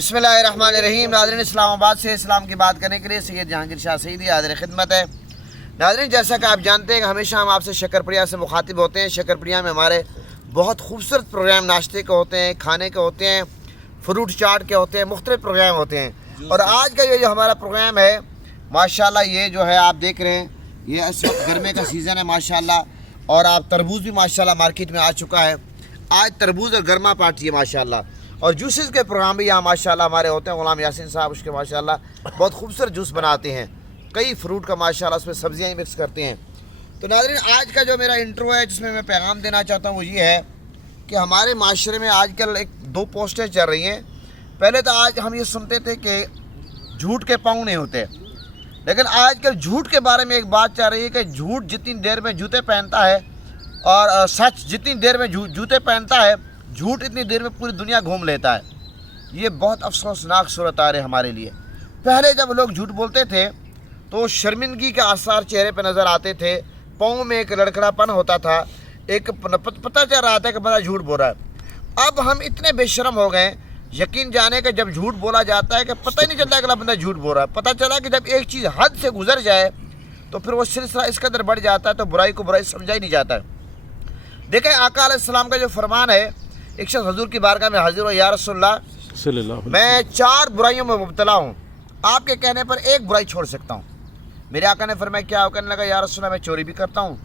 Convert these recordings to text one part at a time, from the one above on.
बिस्मिल्लाहिर्रहमानिर्रहीम। नाज़रीन, इस्लाम आबाद से इस्लाम की बात करने के लिए सैयद जहांगीर शाह सईदी हाज़िर खिदमत है। नाज़रीन, जैसा कि आप जानते हैं कि हमेशा हम आपसे शक्करपड़िया से मुखातिब होते हैं। शक्करपड़िया में हमारे बहुत खूबसूरत प्रोग्राम नाश्ते के होते हैं, खाने के होते हैं, फ्रूट चाट के होते हैं, मुख्तलिफ प्रोग्राम होते हैं। और आज का ये जो हमारा प्रोग्राम है माशाल्लाह, ये जो है आप देख रहे हैं, ये इस वक्त गर्मी का सीज़न है माशाल्लाह। और आप तरबूज भी माशाल्लाह मार्केट में आ चुका है। आज तरबूज और गर्मा पार्टी है माशाल्लाह। और जूसेस के प्रोग्राम भी यहाँ माशाल्लाह हमारे होते हैं। गुलाम यासीन साहब उसके माशाल्लाह बहुत खूबसूरत जूस बनाते हैं, कई फ्रूट का माशाल्लाह, उसमें सब्जियाँ ही मिक्स करते हैं। तो नाज़रीन, आज का जो मेरा इंट्रो है जिसमें मैं पैगाम देना चाहता हूँ वो ये है कि हमारे माशरे में आजकल दो पोस्टें चल रही हैं। पहले तो आज हम ये सुनते थे कि झूठ के पाँव नहीं होते, लेकिन आजकल झूठ के बारे में एक बात चल रही है कि झूठ जितनी देर में जूते पहनता है और सच जितनी देर में जूते पहनता है, झूठ इतनी देर में पूरी दुनिया घूम लेता है। ये बहुत अफसोसनाक सूरत आ रही है हमारे लिए। पहले जब लोग झूठ बोलते थे तो शर्मिंदगी के आसार चेहरे पर नज़र आते थे, पाँव में एक लड़खड़ापन होता था, एक पता चल रहा था कि बंदा झूठ बोल रहा है। अब हम इतने बेशरम हो गए, यकीन जाने कि जब झूठ बोला जाता है कि पता ही नहीं चलता अगला बंदा झूठ बोल रहा है। पता चला कि जब एक चीज़ हद से गुजर जाए तो फिर वो सिलसिला इस कदर बढ़ जाता है तो बुराई को बुराई समझा ही नहीं जाता है। देखें, आका अलैहिस्सलाम का जो फरमान है, एक शख्स हजूर की बारगाह में हाजिर हो, या रसूलल्लाह मैं 4 बुराइयों में मुब्तला हूँ, आपके कहने पर एक बुराई छोड़ सकता हूँ। मेरे आका ने फरमाया क्या? कहने लगा, या रसूलल्लाह मैं चोरी भी करता हूँ,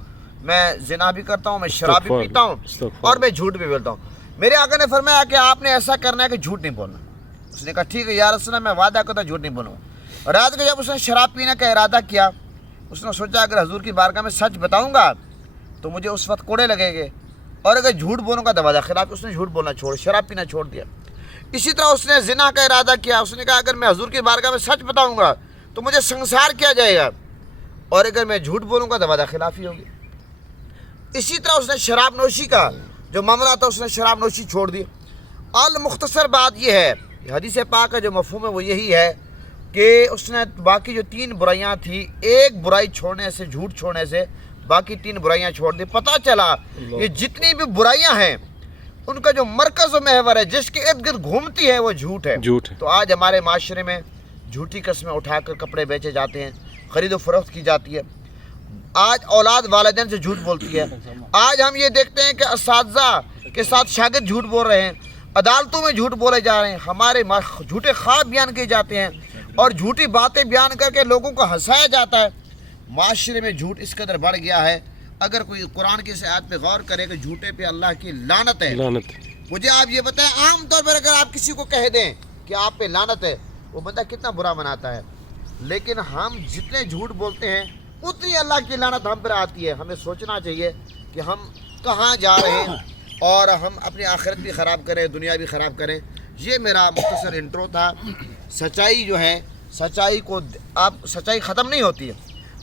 मैं जिना भी करता हूँ, मैं शराब भी पीता हूँ और मैं झूठ भी बोलता हूँ। मेरे आका ने फरमाया कि आपने ऐसा करना है कि झूठ नहीं बोलना। उसने कहा ठीक है या रसूलल्लाह, मैं वादा करता झूठ नहीं बोलूँगा। रात को जब उसने शराब पीने का इरादा किया, उसने सोचा अगर हजूर की बारगाह में सच बताऊँगा तो मुझे उस वक्त कोड़े लगेंगे, और अगर झूठ बोलूँगा तो वादा खिलाफ। उसने झूठ बोलना छोड़, शराब पीना छोड़ दिया। इसी तरह उसने जिना का इरादा किया। उसने कहा अगर मैं हजूर की बारगाह में सच बताऊँगा तो मुझे संसार किया जाएगा, और अगर मैं झूठ बोलूँगा तो वादा खिलाफी होगी। इसी तरह उसने शराब नोशी का जो मामला था, उसने शराब नोशी छोड़ दी। अल मुख्तसर बात यह है, हदीस पाक का जो मफहूम है वो यही है कि उसने बाकी जो 3 बुराइयाँ थी, एक बुराई छोड़ने से, झूठ छोड़ने से बाकी 3 बुराइयाँ छोड़ दी। पता चला ये जितनी भी बुराइयाँ हैं उनका जो मरकज़ व महवर है, जिसके इर्द गिर्द घूमती है, वो झूठ है। तो आज हमारे माशरे में झूठी कस्में उठाकर कपड़े बेचे जाते हैं, ख़रीदो फरोख्त की जाती है। आज औलाद वालिदैन से झूठ बोलती है। आज हम ये देखते हैं कि असातिज़ा के साथ शागिर्द झूठ बोल रहे हैं, अदालतों में झूठ बोले जा रहे हैं, हमारे झूठे ख्वाब बयान किए जाते हैं और झूठी बातें बयान करके लोगों को हंसाया जाता है। माशरे में झूठ इस कदर बढ़ गया है, अगर कोई कुरान की इस आयत पे गौर करे कि झूठे पे अल्लाह की लानत है। मुझे आप ये बताएं, आम तौर पर अगर आप किसी को कह दें कि आप पे लानत है, वो बंदा कितना बुरा मनाता है। लेकिन हम जितने झूठ बोलते हैं उतनी अल्लाह की लानत हम पर आती है। हमें सोचना चाहिए कि हम कहाँ जा रहे हैं और हम अपनी आखिरत भी ख़राब करें, दुनिया भी ख़राब करें। ये मेरा मुख्तसर इंट्रो था। सच्चाई जो है, सच्चाई को आप सच्चाई ख़त्म नहीं होती है,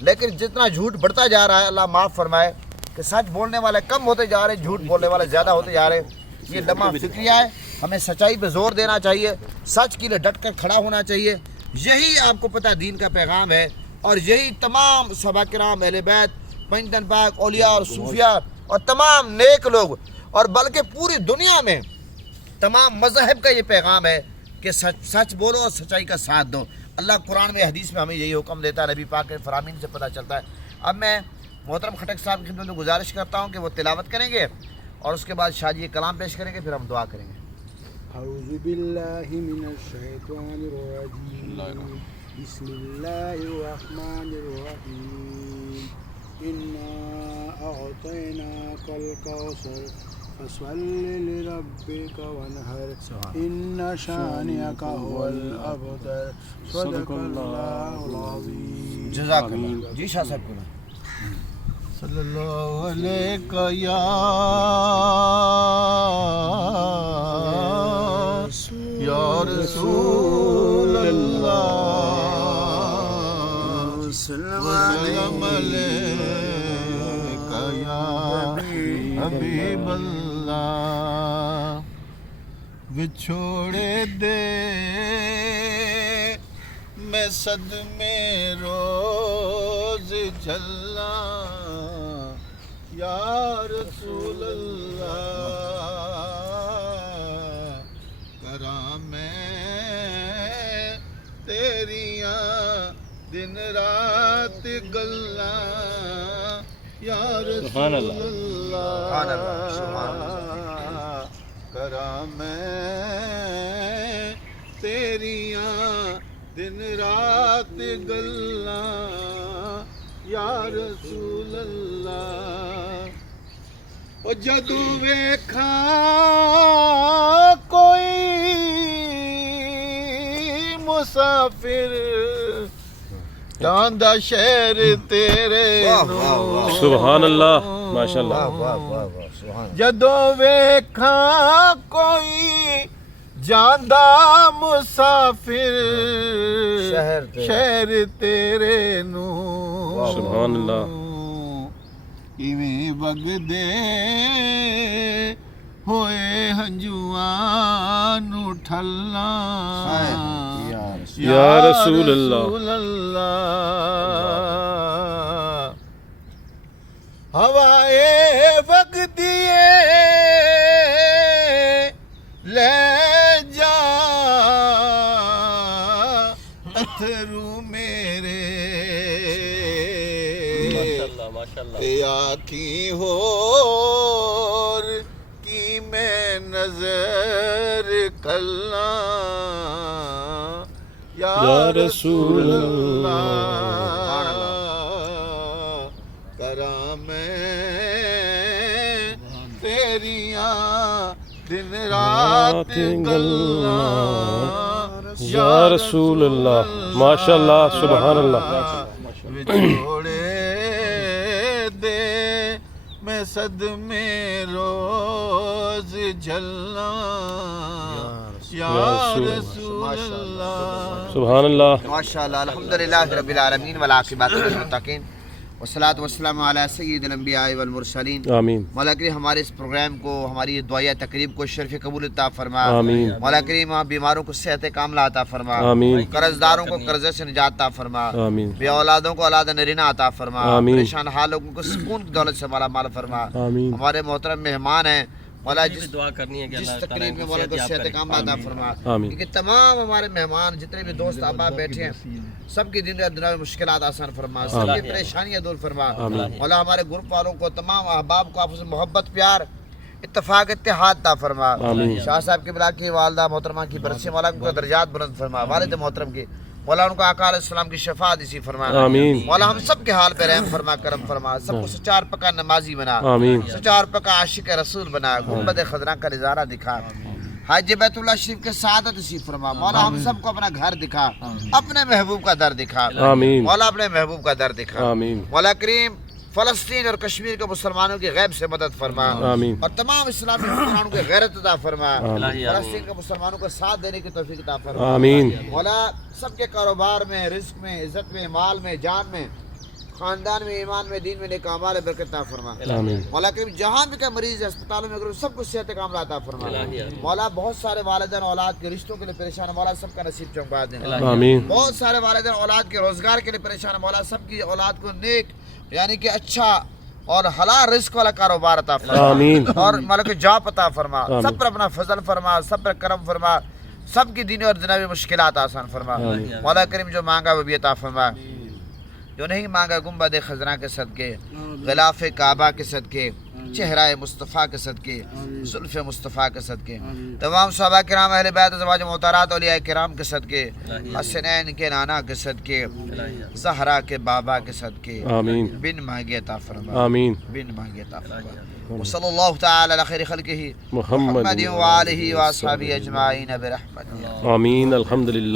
लेकिन जितना झूठ बढ़ता जा रहा है, अल्लाह माफ़ फरमाए कि सच बोलने वाले कम होते जा रहे हैं, झूठ बोलने वाले ज़्यादा होते जा रहे हैं। ये लम्हा फिक्रिया है। हमें सच्चाई पे जोर देना चाहिए, सच के लिए डट कर खड़ा होना चाहिए। यही आपको पता दीन का पैगाम है, और यही तमाम सहाबा किराम, अहले बैत, पंजतन पाक, औलिया और सूफिया और तमाम नेक लोग, और बल्कि पूरी दुनिया में तमाम मज़हब का ये पैगाम है कि सच बोलो और सच्चाई का साथ दो। अल्लाह कुरान में, हदीस में हमें यही हुक्म देता है, नबी पाक के फरामीन से पता चलता है। अब मैं मोहतरम खटक साहब की खिदमत में गुजारिश करता हूँ कि वो तिलावत करेंगे और उसके बाद शाजी कलाम पेश करेंगे, फिर हम दुआ करेंगे। अऊज़ु बिल्लाहि मिनश शैतानिर रजीम, बिस्मिल्लाहिर रहमानिर रहीम, इन्ना अअतैनाकल कौसर फसल्लि लिरब्बिका वनहर, इन्ना शानिअका हुवल अबतर, सदक़ल्लाहुल अज़ीम। जज़ाकल्लाह। जी शाह साहब को सल्लल्लाहु अलैका या रसूल अल्लाह, सल्लम अलैका या हबीब अल्लाह। विछोड़े दे मैं सदमे रोज़ झल्ला, या रसूल अल्लाह करा मैं دن رات گلاں یا سبحان رسول اللہ۔ اللہ کراں میں تیریاں دن رات گلاں یا رسول اللہ او جدوں ویکھاں کوئی مسافر جاندا شہر تیرے واہ، واہ، واہ۔ سبحان اللہ، ماشاء اللہ۔ واہ واہ واہ واہ سبحان اللہ۔ جدوں ویکھاں کوئی جاندا مسافر شہر تیرے نو سبحان اللہ۔ ایویں وگدے ہوئے ہنجواں نو ٹھلاں یا رسول اللہ۔ ہوائے وگدیے لے جا اتھرو میرے تے آکھی ہور کی میں نظر کلاں یا رسول اللہ کراں میں تیریاں دن رات گلاں یا رسول اللہ، ماشاء اللہ، سبحان اللہ۔ وچھوڑے دے میں صدمے روز جھلاں یا رسول اللہ سبحان اللہ۔ ماشاء اللہ، الحمدللہ رب العالمین والعاقبۃ للمتقین والصلاۃ والسلام علی سید الانبیاء والمرسلین۔ آمین۔ مولا کریم ہمارے اس پروگرام کو، ہماری یہ دعائیہ تقریب کو شرف قبول عطا فرما۔ آمین۔ مولا کریم بیماروں کو صحت کاملہ عطا فرما۔ آمین۔ قرض داروں کو قرض سے نجات عطا فرما۔ آمین۔ بے اولادوں کو اولاد نرینہ عطا فرما۔ آمین۔ پریشان حال لوگوں کو سکون کی دولت سے مالا مال فرما۔ آمین۔ ہمارے محترم مہمان ہیں مولا، جس دعا کرنی ہے کہ جس اللہ تعالیٰ تقریب میں مولا کو صحت کاملہ عطا فرما۔ آمین۔ کیونکہ تمام ہمارے مہمان جتنے بھی دوست احباب بیٹھے ہیں سب کی دنیا میں مشکلات آسان فرما، سب کی پریشانیاں دور فرما۔ آمین۔ مولا ہمارے گروپ والوں کو، تمام احباب کو آپس میں محبت، پیار، اتفاق، اتحاد عطا فرما۔ آمین۔ شاہ صاحب کی بلا کی والدہ محترمہ کی برسی مولا ان کو درجات بلند فرما، والد محترم کی مولا ان کو آقا علیہ السلام کی شفاعت اسی فرما۔ آمین۔ مولا ہم سب کے حال پہ رحم فرما، کرم فرما، سب کو سچار پکا نمازی بنا، آمین۔ سچار پکا عاشق رسول بنا، گنبد خضرا کا نظارہ دکھا، حج بیت اللہ شریف کے سعادت نصیب فرما۔ مولا ہم سب کو اپنا گھر دکھا، اپنے محبوب کا در دکھا، آمین۔ مولا اپنے محبوب کا در دکھا۔ آمین۔ مولا کریم فلسطین اور کشمیر کے مسلمانوں کی غیب سے مدد فرما، آمین۔ اور تمام اسلامی حکمرانوں کی غیرت عطا فرما، آمین۔ فلسطین کے مسلمانوں کو ساتھ دینے کی توفیق عطا فرما۔ آمین۔ مولا سب کے کاروبار میں، رزق میں، عزت میں، مال میں، جان میں، خاندان میں، ایمان میں، دین میں نیک اعمال برکت عطا فرما۔ آمین۔ مولا کریم جہاں بھی کا مریض ہے اسپتالوں میں، اگر سب کو صحت کاملہ عطا فرما۔ مولا بہت سارے والدین اولاد کے رشتوں کے لیے پریشان ہیں، مولا سب کا نصیب چمکا دے۔ آمین۔ بہت سارے والدین اولاد کے روزگار کے لیے پریشان ہیں، مولا سب کی اولاد کو نیک یعنی کہ اچھا اور حلال رزق والا کاروبار عطا فرما، آمین۔ اور مولا کے جاب عطا فرما، آمین۔ سب پر اپنا فضل فرما، سب پر کرم فرما، سب کی دینی اور دنیاوی مشکلات آسان فرما۔ آمین۔ مولا کریم جو مانگا وہ بھی عطا فرما، جو نہیں مانگا گنبد خضراء کے صدقے، غلاف کعبہ کے صدقے، چہرہ مصطفیٰ کے صدقے، زلف مصطفیٰ کے صدقے، تمام صحابہ کرام، اہل بیت، ازواج محترات، اولیاء کرام کے صدقے، حسنین کے نانا کے صدقے، زہرا کے بابا کے صدقے، آمین۔ بن مانگے عطا فرما، آمین۔ بن مانگے عطا فرما۔ وصلی اللہ تعالی علی خیر خلقہ محمد محمد وآلہ وآصحابہ اجمعین برحمتہ۔ آمین۔ الحمدللہ۔